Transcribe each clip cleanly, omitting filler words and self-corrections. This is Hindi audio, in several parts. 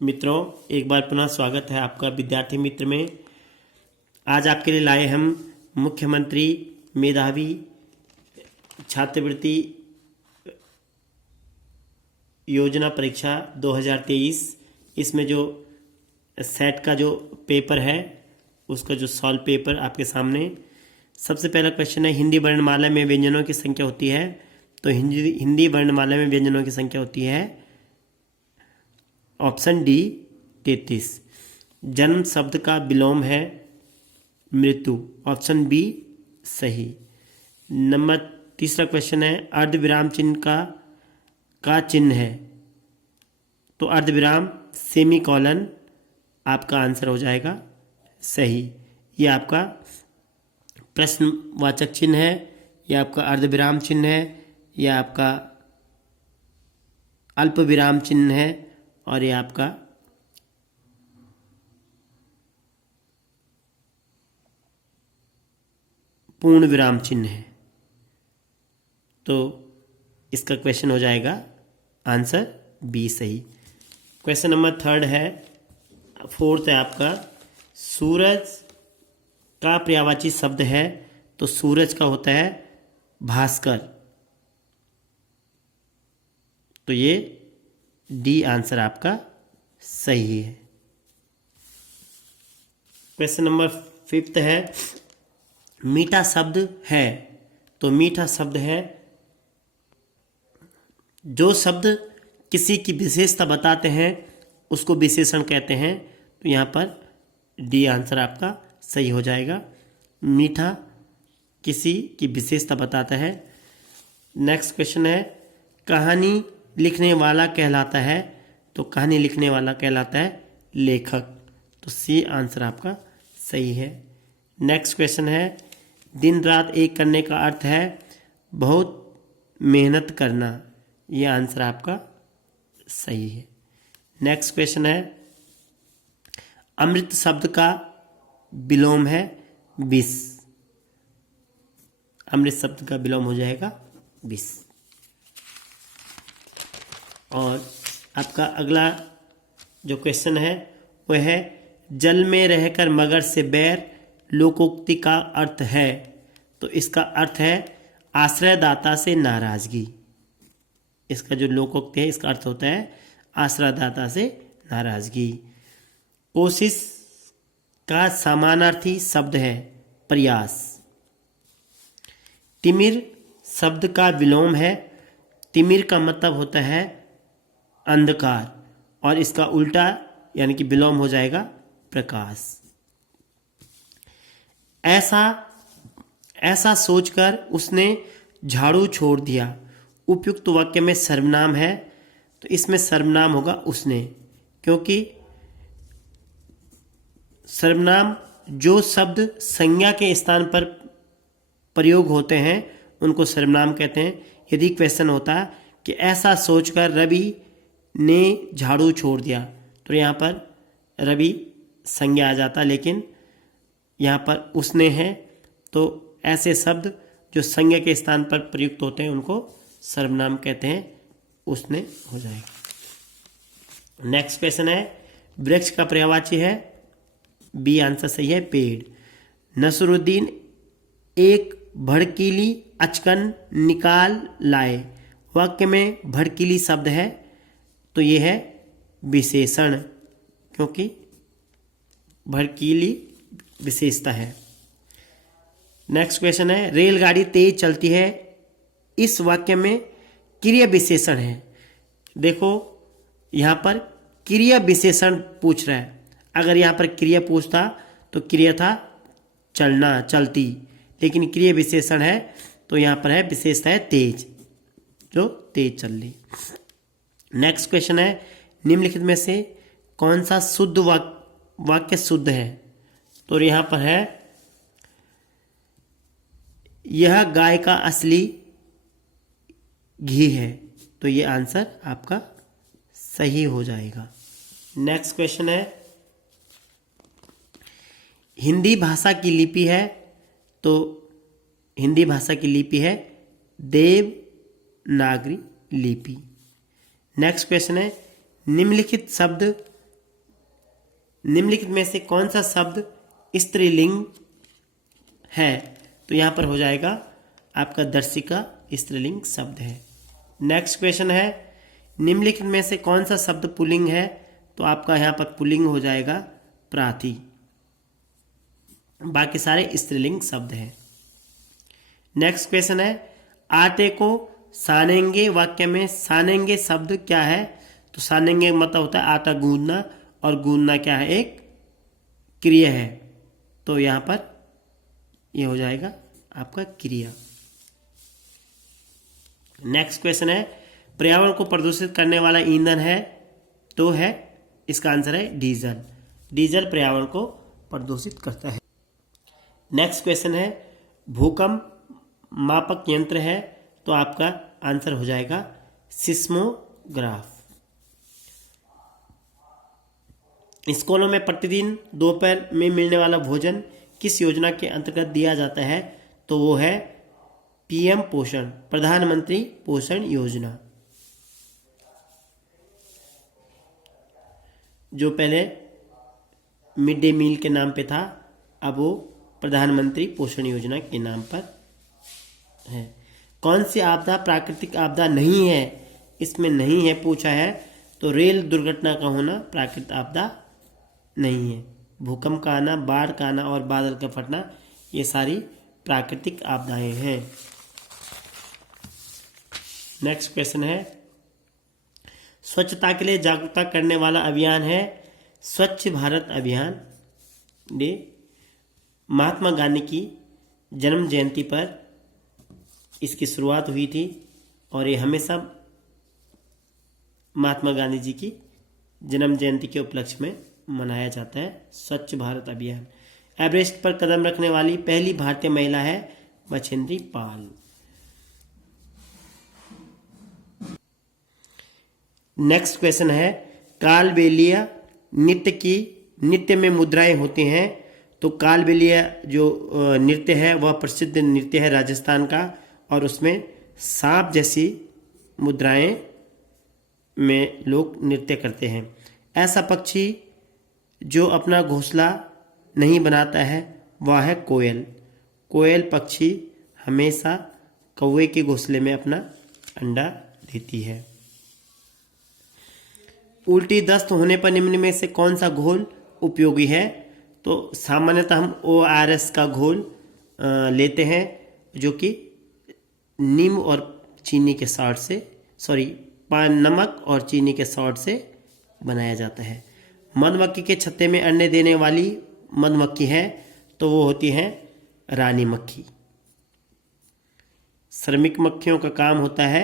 मित्रों, एक बार पुनः स्वागत है आपका विद्यार्थी मित्र में। आज आपके लिए लाए हम मुख्यमंत्री मेधावी छात्रवृत्ति योजना परीक्षा 2023। इसमें जो सेट का जो पेपर है उसका जो सॉल्व पेपर आपके सामने। सबसे पहला क्वेश्चन है, हिंदी वर्णमाला में व्यंजनों की संख्या होती है। तो हिंदी वर्णमाला में व्यंजनों की संख्या होती है ऑप्शन डी 33। जन्म शब्द का विलोम है मृत्यु, ऑप्शन बी सही। तीसरा क्वेश्चन है, अर्धविराम चिन्ह का चिन्ह है। तो अर्धविराम सेमीकोलन आपका आंसर हो जाएगा सही। ये आपका प्रश्नवाचक चिन्ह है, यह आपका अर्धविराम चिन्ह है, यह आपका अल्पविराम चिन्ह है और ये आपका पूर्ण विराम चिन्ह है। तो इसका क्वेश्चन हो जाएगा आंसर बी सही। क्वेश्चन नंबर फोर्थ है आपका, सूरज का पर्यायवाची शब्द है। तो सूरज का होता है भास्कर। तो ये डी आंसर आपका सही है। क्वेश्चन नंबर 5 है, मीठा शब्द है। तो मीठा शब्द है, जो शब्द किसी की विशेषता बताते हैं उसको विशेषण कहते हैं। तो यहाँ पर डी आंसर आपका सही हो जाएगा। मीठा किसी की विशेषता बताता है। नेक्स्ट क्वेश्चन है, कहानी लिखने वाला कहलाता है। तो कहानी लिखने वाला कहलाता है लेखक। तो सी आंसर आपका सही है। नेक्स्ट क्वेश्चन है, दिन रात एक करने का अर्थ है बहुत मेहनत करना। यह आंसर आपका सही है। नेक्स्ट क्वेश्चन है, अमृत शब्द का विलोम है विष। अमृत शब्द का विलोम हो जाएगा विष। और आपका अगला जो क्वेश्चन है वह है, जल में रहकर मगर से बैर लोकोक्ति का अर्थ है। तो इसका अर्थ है आश्रयदाता से नाराजगी। इसका जो लोकोक्ति है इसका अर्थ होता है आश्रयदाता से नाराजगी। कोशिश का समानार्थी शब्द है प्रयास। तिमिर शब्द का विलोम है। तिमिर का मतलब होता है अंधकार और इसका उल्टा यानी कि विलोम हो जाएगा प्रकाश। ऐसा सोचकर उसने झाड़ू छोड़ दिया। उपयुक्त वाक्य में सर्वनाम है। तो इसमें सर्वनाम होगा उसने, क्योंकि सर्वनाम जो शब्द संज्ञा के स्थान पर प्रयोग होते हैं उनको सर्वनाम कहते हैं। यदि क्वेश्चन होता कि ऐसा सोचकर रवि ने झाड़ू छोड़ दिया, तो यहाँ पर रवि संज्ञा आ जाता, लेकिन यहाँ पर उसने है। तो ऐसे शब्द जो संज्ञा के स्थान पर प्रयुक्त होते हैं उनको सर्वनाम कहते हैं। उसने हो जाएगा। नेक्स्ट क्वेश्चन है, वृक्ष का पर्यायवाची है। बी आंसर सही है पेड़। नसरुद्दीन एक भड़कीली अचकन निकाल लाए। वाक्य में भड़कीली शब्द है तो ये है विशेषण, क्योंकि भड़कीली विशेषता है। नेक्स्ट क्वेश्चन है, रेलगाड़ी तेज चलती है। इस वाक्य में क्रिया विशेषण है। देखो यहाँ पर क्रिया विशेषण पूछ रहा है। अगर यहाँ पर क्रिया पूछता तो क्रिया था चलना, चलती, लेकिन क्रिया विशेषण है तो यहाँ पर है विशेषता है तेज, जो तेज चल रही। नेक्स्ट क्वेश्चन है, निम्नलिखित में से कौन सा शुद्ध वाक्य शुद्ध है। तो यहाँ पर है, यह गाय का असली घी है। तो ये आंसर आपका सही हो जाएगा। नेक्स्ट क्वेश्चन है, हिंदी भाषा की लिपि है। तो हिंदी भाषा की लिपि है देवनागरी लिपि। नेक्स्ट क्वेश्चन है, निम्नलिखित शब्द निम्नलिखित में से कौन सा शब्द स्त्रीलिंग है? तो यहां पर हो जाएगा आपका दर्शिका स्त्रीलिंग शब्द है। नेक्स्ट क्वेश्चन है, निम्नलिखित में से कौन सा शब्द पुल्लिंग है? तो आपका यहां पर पुल्लिंग हो जाएगा प्रार्थी, बाकी सारे स्त्रीलिंग शब्द हैं। नेक्स्ट क्वेश्चन है, आटे को सानेंगे वाक्य में सानेंगे शब्द क्या है? तो सानेंगे मतलब होता है आटा गूंदना, और गूंदना क्या है? एक क्रिया है, तो यहां पर यह हो जाएगा आपका क्रिया। नेक्स्ट क्वेश्चन है, पर्यावरण को प्रदूषित करने वाला ईंधन है? तो है इसका आंसर है डीजल। डीजल पर्यावरण को प्रदूषित करता है। नेक्स्ट क्वेश्चन है, भूकंप मापक यंत्र है? तो आपका आंसर हो जाएगा सिस्मोग्राफ। स्कूलों में प्रतिदिन दोपहर में मिलने वाला भोजन किस योजना के अंतर्गत दिया जाता है? तो वो है पीएम पोषण, प्रधानमंत्री पोषण योजना। जो पहले मिड डे मील के नाम पे था, अब वो प्रधानमंत्री पोषण योजना के नाम पर है। कौन सी आपदा प्राकृतिक आपदा नहीं है? इसमें नहीं है पूछा है, तो रेल दुर्घटना का होना प्राकृतिक आपदा नहीं है। भूकंप का आना, बाढ़ का आना और बादल का फटना, ये सारी प्राकृतिक आपदाएं हैं। नेक्स्ट क्वेश्चन है, स्वच्छता के लिए जागरूकता करने वाला अभियान है स्वच्छ भारत अभियान। डे महात्मा गांधी की जन्म जयंती पर इसकी शुरुआत हुई थी, और ये हमेशा महात्मा गांधी जी की जन्म जयंती के उपलक्ष्य में मनाया जाता है स्वच्छ भारत अभियान। एवरेस्ट पर कदम रखने वाली पहली भारतीय महिला है बछेंद्री पाल। नेक्स्ट क्वेश्चन है, कालबेलिया नृत्य में मुद्राएं होती हैं? तो कालबेलिया जो नृत्य है वह प्रसिद्ध नृत्य है राजस्थान का, और उसमें सांप जैसी मुद्राएं में लोग नृत्य करते हैं। ऐसा पक्षी जो अपना घोंसला नहीं बनाता है वह है कोयल। कोयल पक्षी हमेशा कौवे के घोंसले में अपना अंडा देती है। उल्टी दस्त होने पर निम्न में से कौन सा घोल उपयोगी है? तो सामान्यतः हम ORS का घोल लेते हैं, जो कि नीम और चीनी के शॉर्ट से नमक और चीनी के शॉर्ट से बनाया जाता है। मधुमक्खी के छत्ते में अंडे देने वाली मधुमक्खी है? तो वो होती है रानी मक्खी। श्रमिक मक्खियों का काम होता है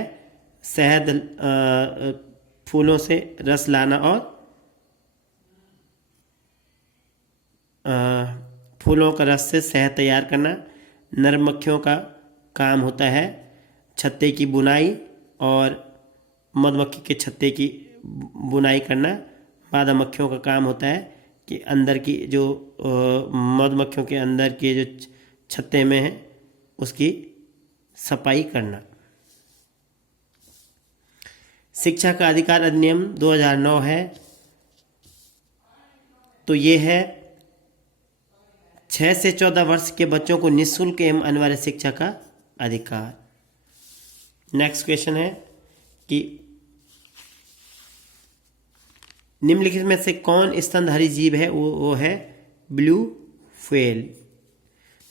शहद फूलों से रस लाना और फूलों का रस से शहद तैयार करना। नर मक्खियों का काम होता है छत्ते की बुनाई और मधुमक्खी के छत्ते की बुनाई करना। मादा मक्खियों का काम होता है कि अंदर की जो मधुमक्खियों के अंदर के जो छत्ते में है उसकी सफाई करना। शिक्षा का अधिकार अधिनियम 2009 है, तो ये है 6 से 14 वर्ष के बच्चों को निःशुल्क एवं अनिवार्य शिक्षा का अधिकार। नेक्स्ट क्वेश्चन है कि निम्नलिखित में से कौन स्तनधारी जीव है? वो है ब्लू व्हेल।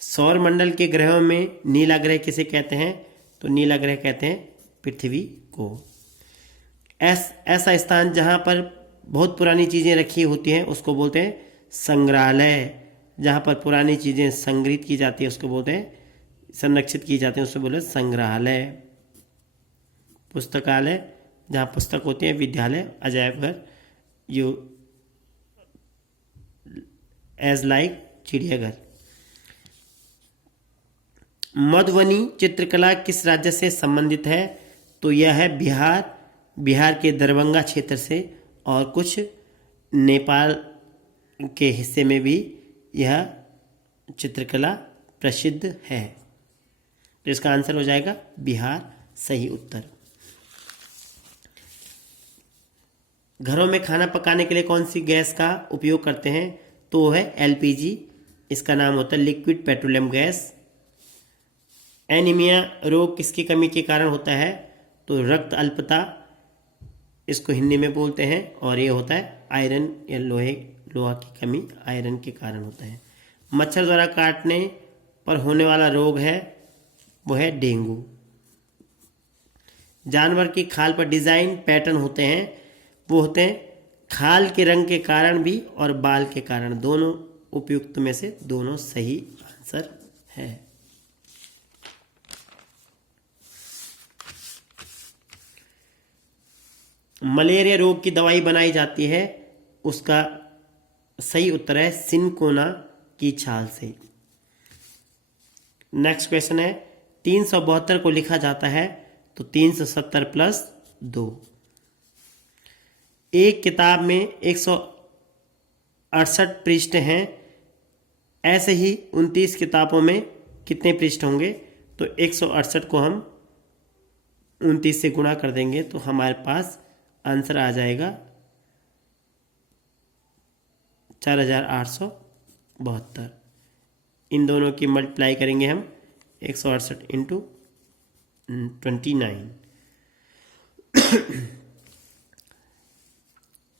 सौर मंडल के ग्रहों में नीला ग्रह किसे कहते हैं? तो नीला ग्रह कहते हैं पृथ्वी को। ऐसा स्थान जहाँ पर बहुत पुरानी चीज़ें रखी होती हैं उसको बोलते हैं संग्रहालय। जहाँ पर पुरानी चीज़ें संग्रहित की जाती है उसको बोलते हैं, संरक्षित की जाती हैं उसको बोलते हैं संग्रहालय। पुस्तकालय जहाँ पुस्तक होती है। विद्यालय, अजायब घर, यू एज लाइक चिड़ियाघर। मधुबनी चित्रकला किस राज्य से संबंधित है? तो यह है बिहार के दरभंगा क्षेत्र से, और कुछ नेपाल के हिस्से में भी यह चित्रकला प्रसिद्ध है। तो इसका आंसर हो जाएगा बिहार, सही उत्तर। घरों में खाना पकाने के लिए कौन सी गैस का उपयोग करते हैं? तो वो है एलपीजी। इसका नाम होता है लिक्विड पेट्रोलियम गैस। एनीमिया रोग किसकी कमी के कारण होता है? तो रक्त अल्पता, इसको हिंदी में बोलते हैं, और ये होता है आयरन या लोहा की कमी आयरन के कारण होता है। मच्छर द्वारा काटने पर होने वाला रोग है, वो है डेंगू। जानवर की खाल पर डिजाइन पैटर्न होते हैं, वो होते हैं खाल के रंग के कारण भी और बाल के कारण। दोनों उपयुक्त में से दोनों सही आंसर है। मलेरिया रोग की दवाई बनाई जाती है, उसका सही उत्तर है सिनकोना की छाल से। नेक्स्ट क्वेश्चन है 372 को लिखा जाता है तो 370 प्लस 2। एक किताब में 168 पृष्ठ हैं, ऐसे ही 29 किताबों में कितने पृष्ठ होंगे? तो 168 को हम 29 से गुणा कर देंगे तो हमारे पास आंसर आ जाएगा 4872। इन दोनों की मल्टीप्लाई करेंगे हम 168 इंटू 29।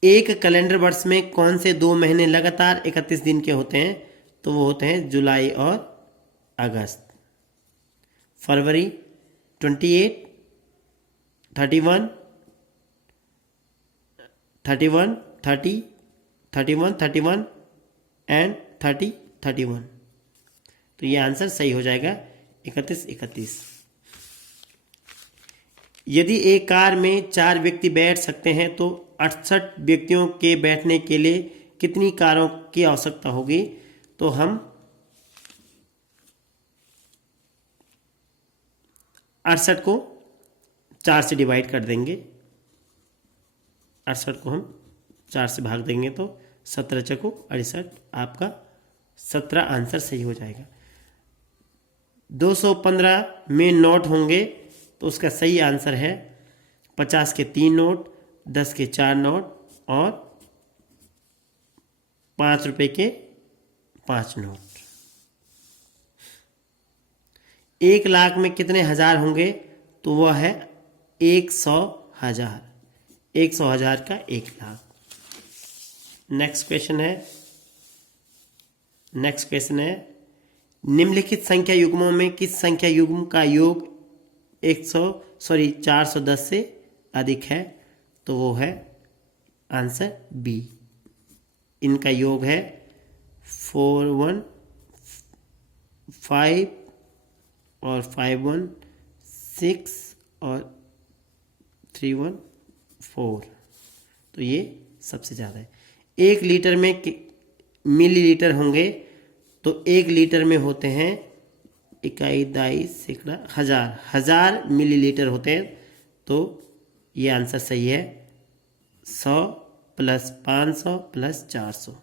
एक कैलेंडर वर्ष में कौन से 2 महीने लगातार 31 दिन के होते हैं? तो वो होते हैं जुलाई और अगस्त। फरवरी 28, 31, 31, 30, 31, 31 एंड 30, 31। तो ये आंसर सही हो जाएगा 31, 31। यदि एक कार में 4 व्यक्ति बैठ सकते हैं तो 68 व्यक्तियों के बैठने के लिए कितनी कारों की आवश्यकता होगी? तो हम 68 को 4 से डिवाइड कर देंगे। 68 को हम 4 से भाग देंगे तो 17 चको 68, आपका 17 आंसर सही हो जाएगा। 215 में नोट होंगे तो उसका सही आंसर है 50 के 3 नोट, 10 के 4 नोट और 5 रुपए के 5 नोट। 1 लाख में कितने हजार होंगे? तो वह है 100,000। 100,000 का 1 लाख। नेक्स्ट क्वेश्चन है निम्नलिखित संख्या युग्मों में किस संख्या युग्म का योग 410 से अधिक है? तो वो है आंसर बी। इनका योग है 415 और 516 और 314। तो ये सबसे ज़्यादा है। 1 लीटर में मिलीलीटर होंगे तो 1 लीटर में होते हैं इकाई, दाई, सैकड़ा, हजार मिलीलीटर होते हैं। तो ये आंसर सही है 100 प्लस 500 प्लस 400।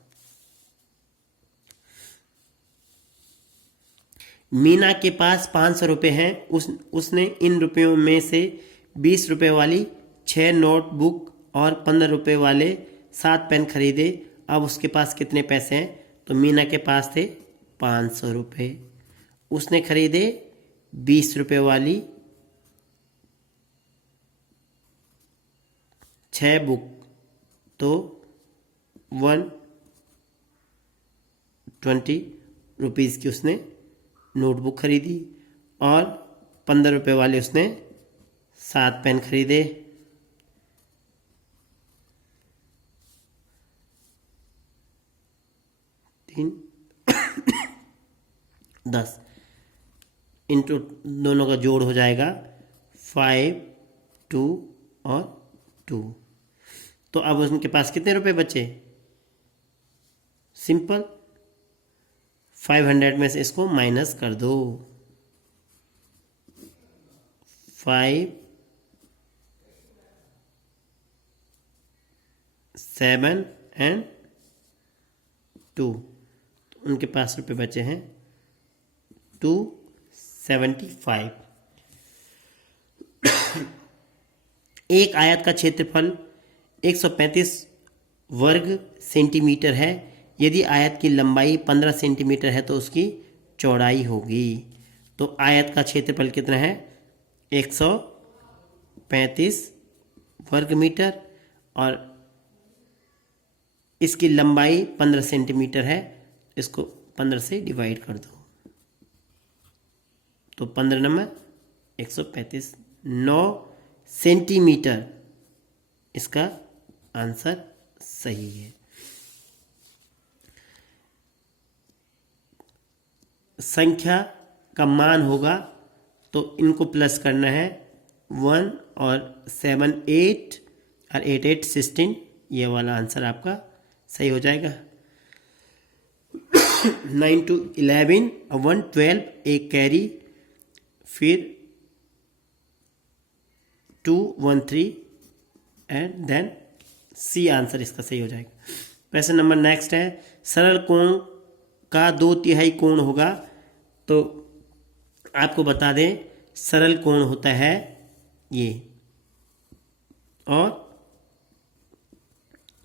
मीना के पास 500 रुपये हैं। उसने इन रुपयों में से 20 रुपये वाली 6 नोटबुक और 15 रुपये वाले 7 पेन खरीदे। अब उसके पास कितने पैसे हैं? तो मीना के पास थे 500 रुपये। उसने खरीदे 20 रुपये वाली 6 बुक, तो 120 रुपीज़ की उसने नोटबुक खरीदी और 15 रुपये वाले उसने 7 पेन खरीदे। 10 इंटू दोनों का जोड़ हो जाएगा 5, 2 और 2। तो अब उनके पास कितने रुपए बचे? सिंपल 500 में से इसको माइनस कर दो। 5, 7 एंड 2। तो उनके पास रुपए बचे हैं 275। एक आयत का क्षेत्रफल 135 वर्ग सेंटीमीटर है। यदि आयत की लंबाई 15 सेंटीमीटर है तो उसकी चौड़ाई होगी। तो आयत का क्षेत्रफल कितना है? 135 वर्ग मीटर और इसकी लंबाई 15 सेंटीमीटर है। इसको 15 से डिवाइड कर दो तो 15 नंबर 135 9 सेंटीमीटर इसका आंसर सही है। संख्या का मान होगा तो इनको प्लस करना है 1 और 7 8 और 8 8 16। ये वाला आंसर आपका सही हो जाएगा। 9 to 11 और 1 12 एक कैरी, फिर 2 1 3 एंड देन सी आंसर इसका सही हो जाएगा। क्वेश्चन नंबर नेक्स्ट है, सरल कोण का 2/3 कोण होगा। तो आपको बता दें सरल कोण होता है ये और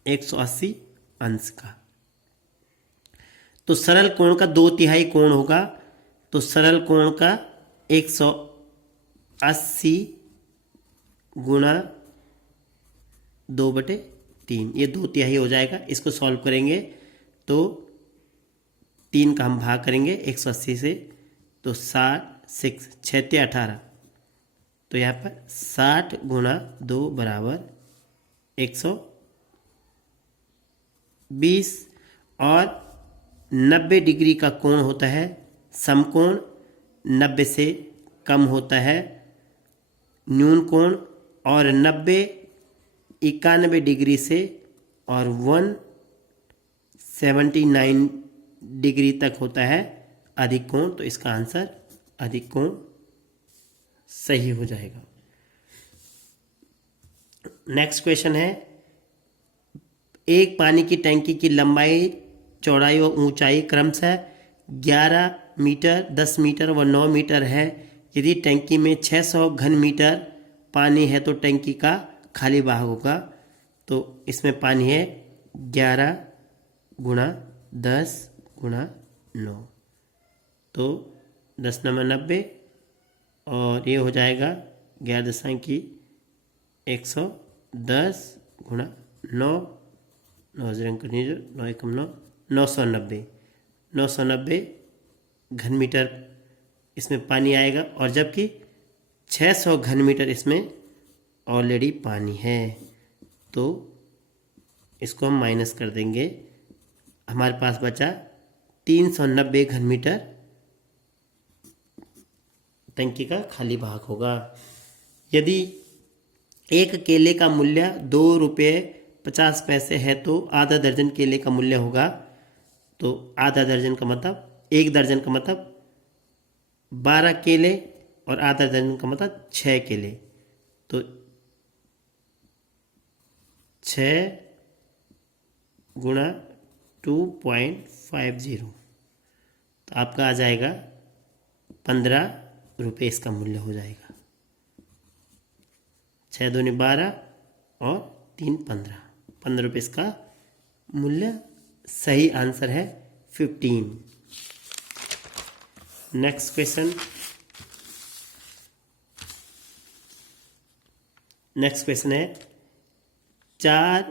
180 अंश का। तो सरल कोण का 2/3 कोण होगा तो सरल कोण का 180 गुणा 2/3 ये 2/3 हो जाएगा। इसको सॉल्व करेंगे तो 3 का हम भाग करेंगे 180 से तो 60 6 6 18। तो यहाँ पर 60 गुणा 2 बराबर 120 और 90 डिग्री का कोण होता है समकोण, 90 से कम होता है न्यून कोण और 90 91 डिग्री से और 179 डिग्री तक होता है अधिक कोण। तो इसका आंसर अधिक कोण सही हो जाएगा। नेक्स्ट क्वेश्चन है, एक पानी की टंकी की लंबाई चौड़ाई व ऊंचाई क्रमशः 11 मीटर 10 मीटर व 9 मीटर है। यदि टंकी में 600 घन मीटर पानी है तो टंकी का खाली भाग होगा। तो इसमें पानी है 11 गुणा 10 गुणा 9 तो 10 नंबर 90 और ये हो जाएगा 11 दशमलव की 110 गुणा 9 9 9 एकम 9 990 990 घन मीटर इसमें पानी आएगा और जबकि 600 घन मीटर इसमें ऑलरेडी पानी है। तो इसको हम माइनस कर देंगे, हमारे पास बचा 390 घन मीटर टंकी का खाली भाग होगा। यदि एक केले का मूल्य 2 रुपये 50 पैसे है तो आधा दर्जन केले का मूल्य होगा। तो आधा दर्जन का मतलब एक दर्जन का मतलब 12 केले और आधा दर्जन का मतलब 6 केले। तो 6 गुणा 2.50 तो आपका आ जाएगा 15 रुपये इसका मूल्य हो जाएगा। 6 दूनी 12 और 3 15 रुपये इसका मूल्य सही आंसर है 15। नेक्स्ट क्वेश्चन है 4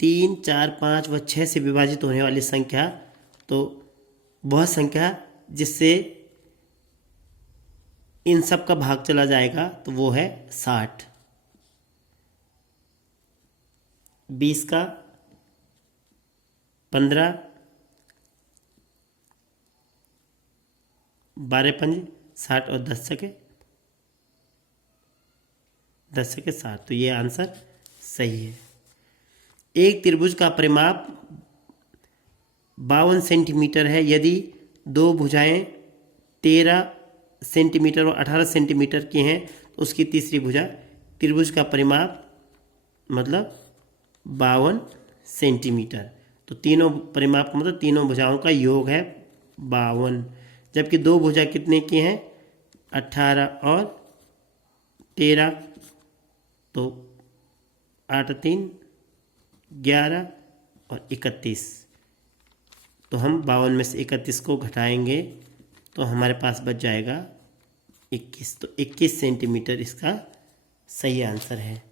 3 4 5 व 6 से विभाजित होने वाली संख्या। तो वह संख्या जिससे इन सब का भाग चला जाएगा तो वो है 60। 20 का 15 12 5 60 और 10 सके 60। तो ये आंसर सही है। एक त्रिभुज का परिमाप 52 सेंटीमीटर है। यदि दो भुजाएं 13 सेंटीमीटर और 18 सेंटीमीटर की हैं तो उसकी तीसरी भुजा त्रिभुज का परिमाप मतलब 52 सेंटीमीटर। तो तीनों परिमाप का मतलब तीनों भुजाओं का योग है 52। जबकि दो भुजा कितने की हैं 18 और 13। तो 8 3 11 और 31। तो हम 52 में से 31 को घटाएंगे तो हमारे पास बच जाएगा 21। तो 21 सेंटीमीटर इसका सही आंसर है।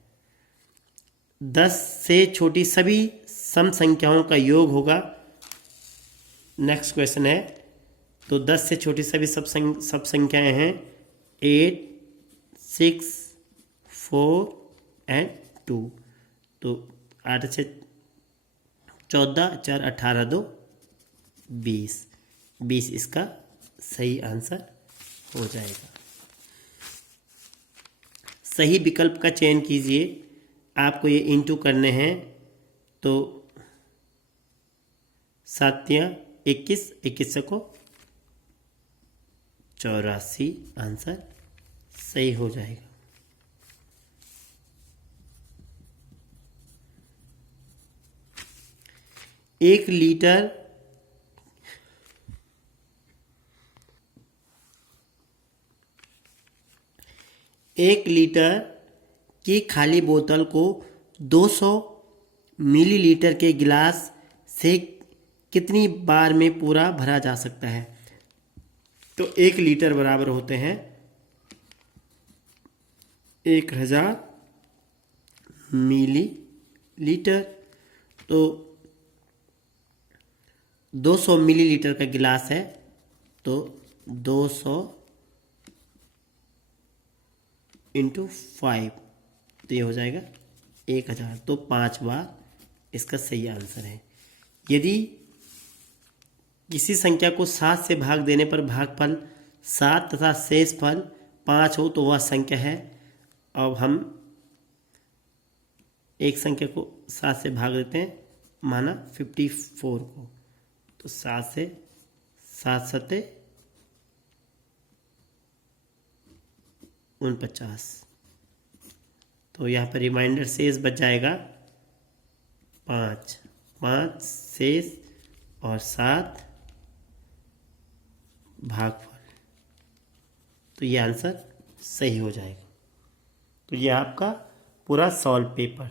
10 से छोटी सभी सम संख्याओं का योग होगा। नेक्स्ट क्वेश्चन है, तो 10 से छोटी सभी सब संख्याएं हैं 8, 6, 4 एंड 2। तो 8 से 14, 4 18, 2 20। 20 इसका सही आंसर हो जाएगा। सही विकल्प का चयन कीजिए। आपको ये इंटू करने हैं तो 7 या 21, 21 को 84 आंसर सही हो जाएगा। एक लीटर की खाली बोतल को 200 मिलीलीटर के गिलास से कितनी बार में पूरा भरा जा सकता है? तो 1 लीटर बराबर होते हैं 1000 मिलीलीटर। तो 200 मिलीलीटर का गिलास है तो 200 इंटू 5, तो ये हो जाएगा 1000। तो 5 बार इसका सही आंसर है। यदि किसी संख्या को 7 से भाग देने पर भागफल 7 तथा शेष फल 5 हो तो वह संख्या है। अब हम एक संख्या को 7 से भाग देते हैं, माना 54 को, तो 7 से 7 सत्ते 49। तो यहाँ पर रिमाइंडर शेष बच जाएगा 5 शेष और 7 भागफल। तो ये आंसर सही हो जाएगा। तो ये आपका पूरा सॉल्व पेपर